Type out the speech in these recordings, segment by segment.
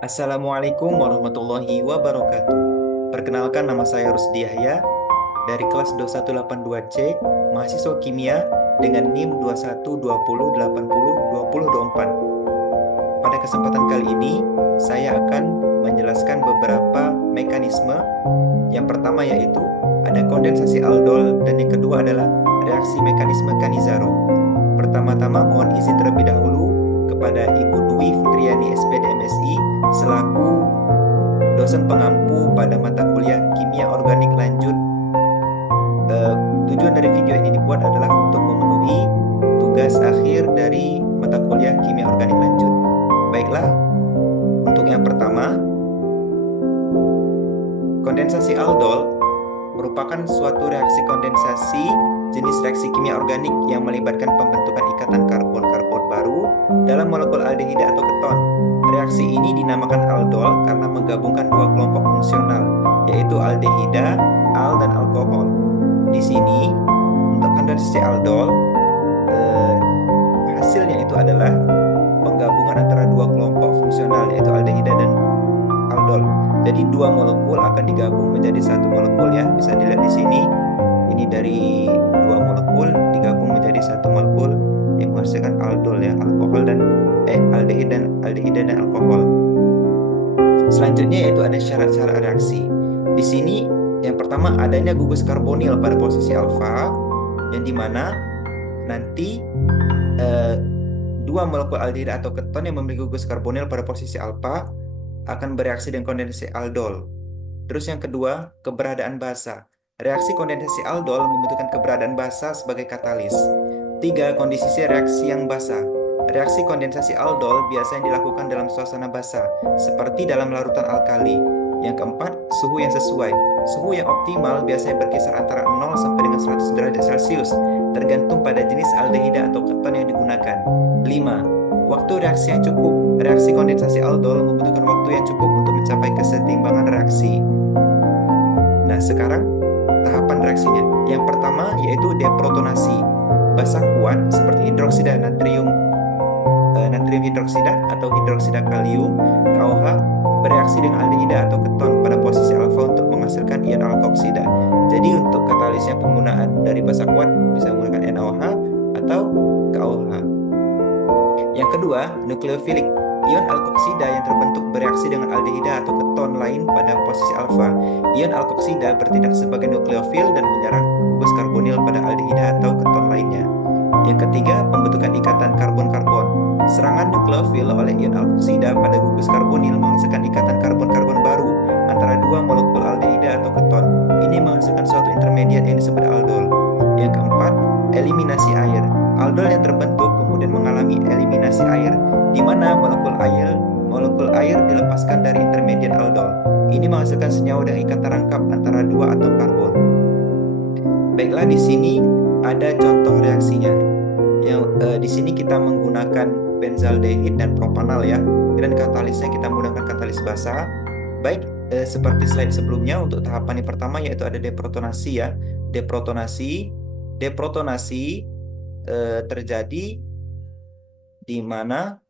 Assalamualaikum warahmatullahi wabarakatuh. Perkenalkan, nama saya Rusdi Yahya dari kelas 2182C, mahasiswa kimia dengan NIM 2120802024. Pada kesempatan kali ini, saya akan menjelaskan beberapa mekanisme. Yang pertama yaitu ada kondensasi aldol dan yang kedua adalah reaksi mekanisme Cannizzaro. Pertama-tama mohon izin terlebih dahulu kepada Ibu Dwi Fitriani SPD MSI selaku dosen pengampu pada mata kuliah Kimia Organik Lanjut. Eh, Tujuan dari video ini dibuat adalah untuk memenuhi tugas akhir dari mata kuliah Kimia Organik Lanjut. Baiklah, untuk yang pertama, kondensasi aldol merupakan suatu reaksi kondensasi jenis reaksi kimia organik yang melibatkan pembentukan ikatan karbon-karbon baru dalam molekul aldehida atau keton. Reaksi ini dinamakan aldol karena menggabungkan dua kelompok fungsional, yaitu aldehida, al, dan alkohol. Di sini, untuk kondensasi aldol, hasilnya itu adalah penggabungan antara dua kelompok fungsional, yaitu aldehida dan aldol. Jadi dua molekul akan digabung menjadi satu molekul ya. Bisa dilihat di sini. Ini dari dua molekul digabung menjadi satu molekul yang menghasilkan aldol ya, alkohol dan aldehida dan alkohol. Selanjutnya yaitu ada syarat-syarat reaksi. Di sini yang pertama adanya gugus karbonil pada posisi alfa, yang dimana nanti dua molekul aldehida atau keton yang memiliki gugus karbonil pada posisi alfa akan bereaksi dengan kondensasi aldol. Terus yang kedua, keberadaan basa. Reaksi kondensasi aldol membutuhkan keberadaan basa sebagai katalis. Tiga, kondisi reaksi yang basa. Reaksi kondensasi aldol biasanya dilakukan dalam suasana basa, seperti dalam larutan alkali. Yang keempat, suhu yang sesuai. Suhu yang optimal biasanya berkisar antara 0 sampai dengan 100 derajat Celcius, tergantung pada jenis aldehida atau keton yang digunakan. 5. Waktu reaksi yang cukup. Reaksi kondensasi aldol membutuhkan waktu yang cukup untuk mencapai kesetimbangan reaksi. Nah, sekarang tahapan reaksinya. Yang pertama yaitu deprotonasi. Basa kuat seperti hidroksida natrium hidroksida atau hidroksida kalium KOH bereaksi dengan aldehida atau keton pada posisi alfa untuk menghasilkan ion alkoksida. Jadi untuk katalisnya penggunaan dari basa kuat bisa menggunakan NaOH atau KOH. Yang kedua, nukleofilik. Ion alkoksida yang terbentuk bereaksi dengan aldehida atau keton lain pada posisi alfa. Ion alkoksida bertindak sebagai nukleofil dan menyerang gugus karbonil pada aldehida atau keton lainnya. Yang ketiga, pembentukan ikatan karbon-karbon. Serangan nukleofil oleh ion alkoksida pada gugus karbonil menghasilkan ikatan karbon-karbon baru antara dua molekul aldehida atau keton. Ini menghasilkan suatu intermediat yang disebut aldol. Yang keempat, eliminasi air. Aldol yang terbentuk kemudian mengalami eliminasi air, di mana molekul air dilepaskan dari intermediat aldol. Ini menghasilkan senyawa dengan ikatan rangkap antara dua atom karbon. Baiklah, di sini ada contoh reaksinya. Yang di sini kita menggunakan benzaldehid dan propanal ya, dan katalisnya kita menggunakan katalis basa. Baik, seperti slide sebelumnya, untuk tahapan yang pertama yaitu ada deprotonasi ya. Deprotonasi terjadi di mana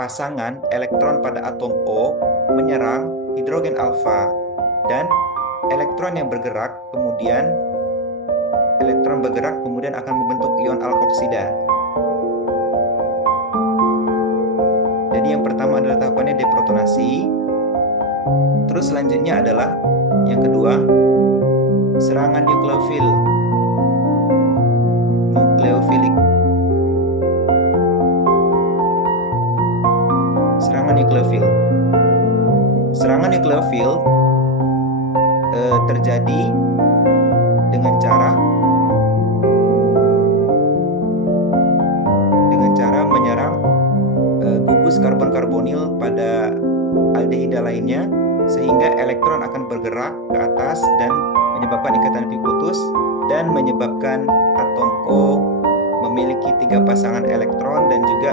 pasangan elektron pada atom O menyerang hidrogen alfa, dan elektron bergerak kemudian akan membentuk ion alkoksida. Jadi yang pertama adalah tahapannya deprotonasi. Terus selanjutnya adalah yang kedua, serangan nukleofilik. Serangan nukleofil terjadi dengan cara menyerang gugus karbon-karbonil pada aldehida lainnya, sehingga elektron akan bergerak ke atas dan menyebabkan ikatan lebih putus dan menyebabkan atom O memiliki 3 pasangan elektron dan juga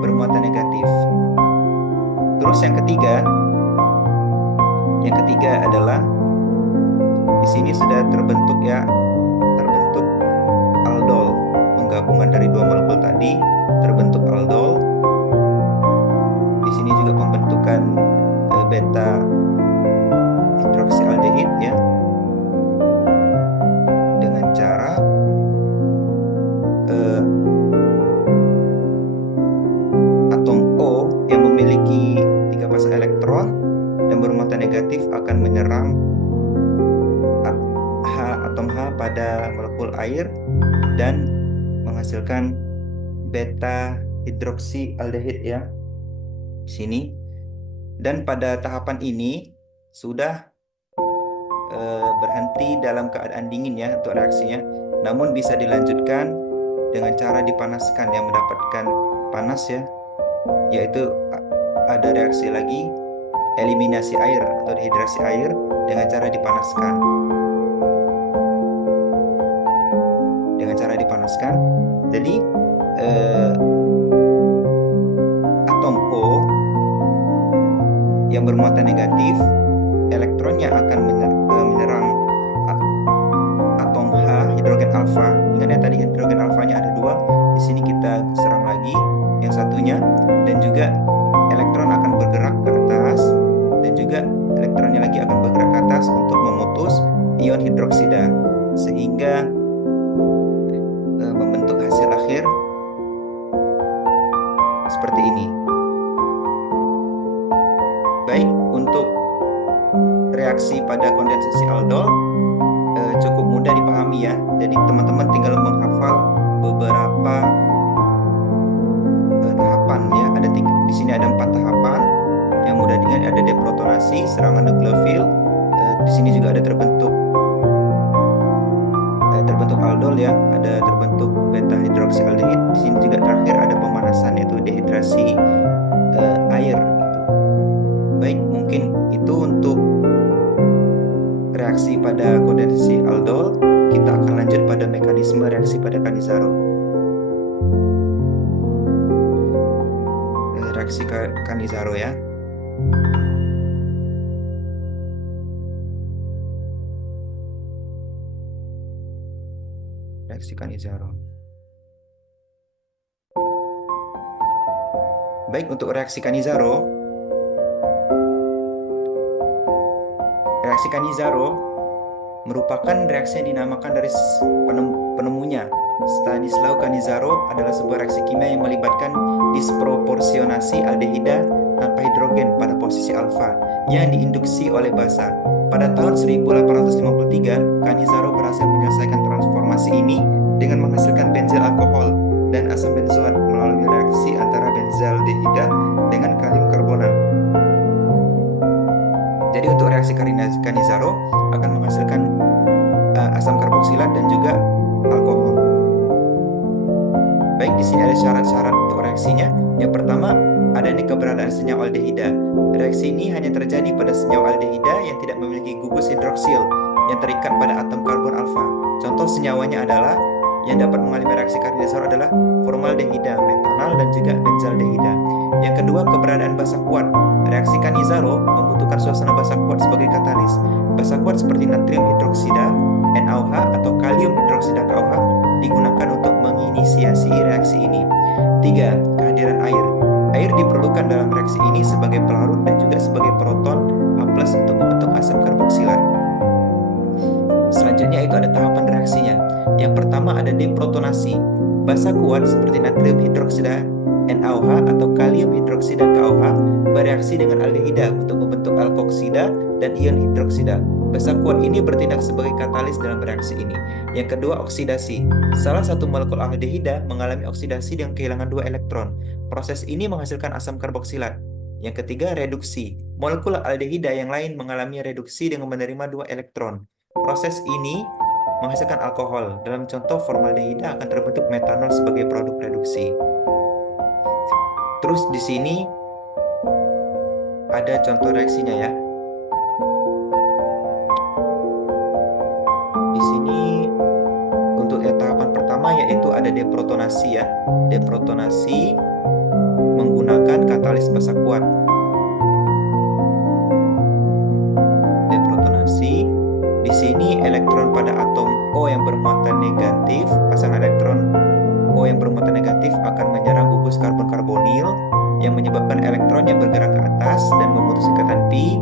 bermuatan negatif. Terus yang ketiga adalah di sini sudah terbentuk aldol, penggabungan dari dua molekul tadi terbentuk aldol. beta hidroksialdehid ya, dengan cara atom O yang memiliki 3 pasang elektron dan bermuatan negatif akan menyerang atom H pada molekul air dan menghasilkan beta hidroksialdehid ya di sini. Dan pada tahapan ini sudah berhenti dalam keadaan dingin ya untuk reaksinya, namun bisa dilanjutkan dengan cara dipanaskan yang mendapatkan panas ya, yaitu ada reaksi lagi eliminasi air atau dehidrasi air dengan cara dipanaskan. Jadi atom O yang bermuatan negatif, elektronnya akan menyerang atom H, hidrogen alfa. Ingat ya, tadi hidrogen alfanya ada 2. Di sini kita serang lagi yang satunya, dan juga elektron akan bergerak ke atas, dan juga elektronnya lagi akan bergerak ke atas untuk memutus ion hidroksida, sehingga membentuk hasil akhir seperti ini. Baik, untuk reaksi pada kondensasi aldol cukup mudah dipahami ya. Jadi teman-teman tinggal menghafal beberapa tahapan ya. Di sini ada 4 tahapan yang mudah diingat. Ada deprotonasi, serangan nukleofil. Di sini juga ada terbentuk aldol ya. Ada terbentuk beta hidroksialdehid. Di sini juga terakhir ada pemanasan, yaitu dehidrasi air. Baik, mungkin itu untuk reaksi pada kondensasi aldol. Kita akan lanjut pada mekanisme reaksi pada Cannizzaro. Reaksi Cannizzaro ya. Reaksi Cannizzaro. Baik, untuk reaksi Cannizzaro, merupakan reaksi yang dinamakan dari penemunya. Stanislao Cannizzaro adalah sebuah reaksi kimia yang melibatkan disproporsionasi aldehida tanpa hidrogen pada posisi alfa yang diinduksi oleh basa. Pada tahun 1853, Cannizzaro berhasil menyelesaikan transformasi ini dengan menghasilkan benzil alkohol dan asam benzoat melalui reaksi antara benzaldehida dengan kalium karbonat. Jadi untuk reaksi Cannizzaro akan menghasilkan asam karboksilat dan juga alkohol. Baik, di sini ada syarat-syarat untuk reaksinya. Yang pertama, adanya keberadaan senyawa aldehida. Reaksi ini hanya terjadi pada senyawa aldehida yang tidak memiliki gugus hidroksil yang terikat pada atom karbon alfa. Contoh senyawanya adalah yang dapat mengalami reaksi Cannizzaro adalah formaldehida, metanal, dan juga benzaldehida. Yang kedua, keberadaan basa kuat. Reaksi Cannizzaro membutuhkan suasana basa kuat sebagai katalis. Basa kuat seperti natrium hidroksida NaOH atau kalium hidroksida KOH digunakan untuk menginisiasi reaksi ini. 3. Kehadiran air. Air diperlukan dalam reaksi ini sebagai pelarut dan juga sebagai proton H+ untuk membentuk asam karboksilat. Selanjutnya itu ada tahapan reaksinya. Yang pertama ada deprotonasi. Basa kuat seperti natrium hidroksida NaOH atau kalium hidroksida KOH bereaksi dengan aldehida untuk membentuk alkoksida dan ion hidroksida. Basa kuat ini bertindak sebagai katalis dalam reaksi ini. Yang kedua, oksidasi. Salah satu molekul aldehida mengalami oksidasi dengan kehilangan 2 elektron. Proses ini menghasilkan asam karboksilat. Yang ketiga, reduksi. Molekul aldehida yang lain mengalami reduksi dengan menerima 2 elektron. Proses ini menghasilkan alkohol. Dalam contoh, formaldehida akan terbentuk metanol sebagai produk reduksi. Terus di sini ada contoh reaksinya ya. Di sini untuk tahapan pertama yaitu ada deprotonasi ya. Deprotonasi menggunakan katalis basa kuat. Deprotonasi. Di sini elektron pada atom O yang bermuatan negatif, pasangan elektron O yang bermuatan negatif akan menyerang gugus karbon karbonil yang menyebabkan elektron yang bergerak ke atas dan memutus ikatan pi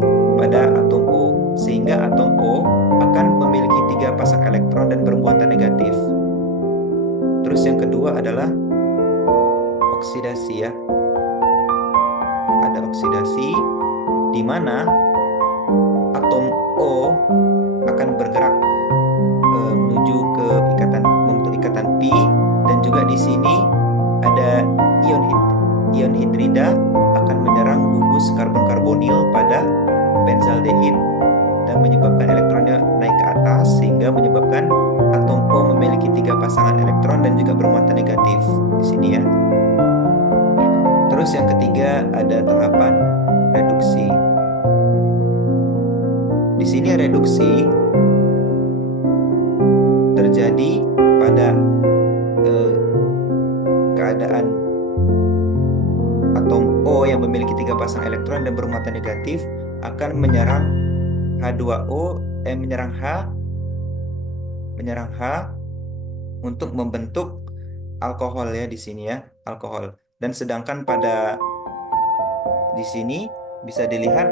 oksidasi ya. Ada oksidasi di mana atom O akan bergerak menuju ke membentuk ikatan pi, dan juga di sini ada ion hidrida akan menyerang gugus karbon karbonil pada benzaldehid dan menyebabkan elektronnya naik ke atas sehingga menyebabkan atom O memiliki 3 pasangan elektron dan juga bermuatan negatif di sini ya. Terus yang ketiga ada tahapan reduksi. Di sini reduksi terjadi pada keadaan atom O yang memiliki 3 pasang elektron dan bermuatan negatif akan menyerang H2O menyerang H untuk membentuk alkohol ya di sini ya, alkohol. Dan sedangkan pada di sini bisa dilihat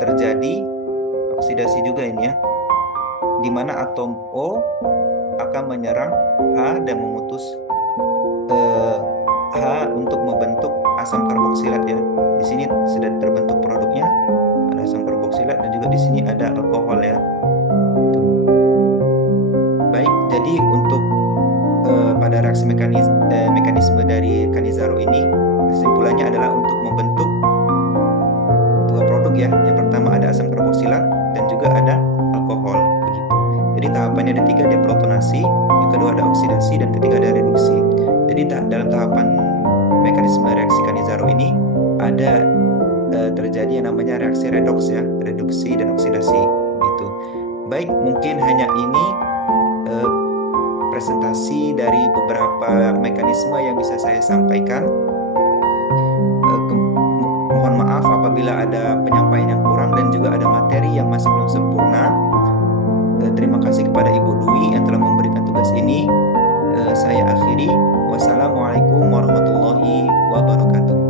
terjadi oksidasi juga ini ya, di mana atom O akan menyerang H dan memutus H untuk membentuk asam karboksilat ya. Di sini sudah terbentuk produknya, ada asam karboksilat, dan juga di sini ada alkohol ya. Baik, jadi untuk pada reaksi mekanisme dari Cannizzaro ini, kesimpulannya adalah untuk membentuk 2 produk ya. Yang pertama ada asam karboksilat dan juga ada alkohol begitu. Jadi tahapannya ada 3, ada protonasi, yang kedua ada oksidasi, dan ketiga ada reduksi. Jadi dalam tahapan mekanisme reaksi Cannizzaro ini ada terjadi yang namanya reaksi redoks ya, reduksi dan oksidasi gitu. Baik, mungkin hanya ini presentasi dari beberapa mekanisme yang bisa saya sampaikan. Mohon maaf apabila ada penyampaian yang kurang dan juga ada materi yang masih belum sempurna. Terima kasih kepada Ibu Dwi yang telah memberikan tugas ini. Saya akhiri. Wassalamualaikum warahmatullahi wabarakatuh.